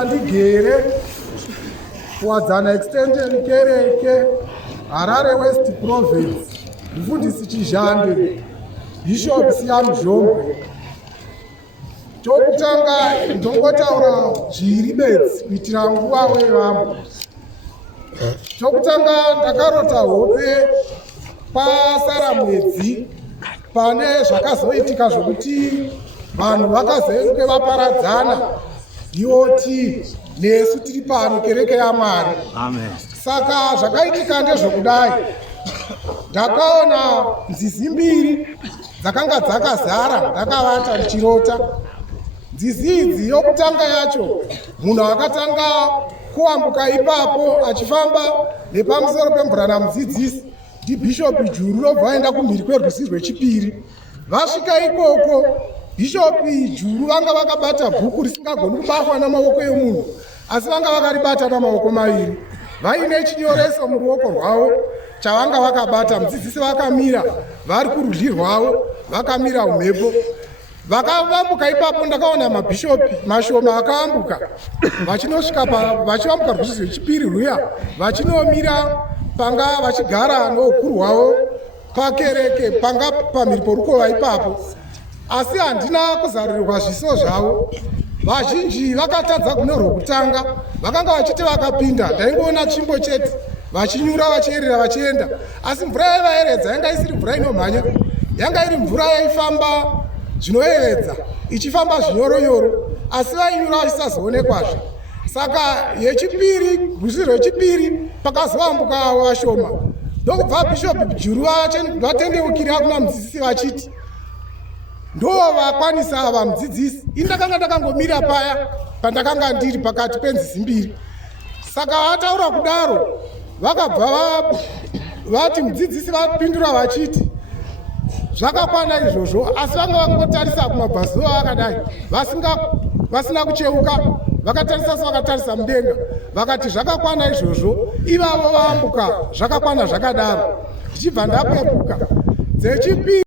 Ndigere kuwadzana extension kereke Harare West Province mufundisi Chizhande Bishop Siamuzhombe. Chokutanga ndongotaura zviri bedzi kuitira nguva wevamwe. Chokutanga ndakarota hope pasaramwedzi pane zvakazoitika zvokuti vanhu vakazenge vaparadzana ioti nesu tiri pano kereke yaMwari. Amen. Saka zvakaitika ndezvokudai. Ndakaona nzizi mbiri dzakanga dzakazara ndakavata ndichirota. Nzizi idzi yokutanga yacho munhu akatanga kuambuka ipapo achifamba nepamusoro pemvura namudzidzisi ndibhishopi Juru robva aenda kumhiri kwerwizi rwechipiri. Vasvika ikoko bhishopi Juru vanga vakabata bhuku risingagoni kubatwa namaoko emunhu asi vanga vakaribata namaoko maviri. Vaine chinyoreso muruoko rwavo chavanga vakabata. Mudzidzisi vakamira vari kurudyi rwavo vakamira umhepo. Vakavambuka ipapo ndakaona mabhishopi mashoma akaambuka vachinosvika vachivambuka rwizi rwechipiri rwuya vachinomira panga vachigara noukuru hwavo pakereke panga pamhiri porukova ipapo. Asi handina kuzarurirwa zviso zvavo. Vazhinji vakatadza guno rwokutanga vakanga vachiti vakapinda ndaingoona tsvimbo chete vachinyura vachiyerera vachienda. Asi mvura yaivayeredza yanga isiri mvura inomhanya, yanga iri mvura yaifamba zvinoyevedza ichifamba zvinyoronyoro asi vainyura vachisazoonekazve. Saka yechipiri rwizi rwechipiri pakazoambuka vashoma ndokubva bhishopi Juru vatendeukira kuna mudzidzisi vachiti ndo vakwanisa ava mudzidzisi. Indakanga ndakangomira paya pandakanga ndiri pakati penzizi mbiri. Saka vataura kudaro vakabva vati mudzidzisi vapindura vachiti zvakakwana izvozvo, asi vanga vangotarisa kumabvazuva vakadai vasina kucheuka, vakatarisa sevakatarisa mudenga vakati zvakakwana izvozvo. Ivavo vaambuka zvakakwana zvakadaro. Ndichibva ndapepuka dzechipiri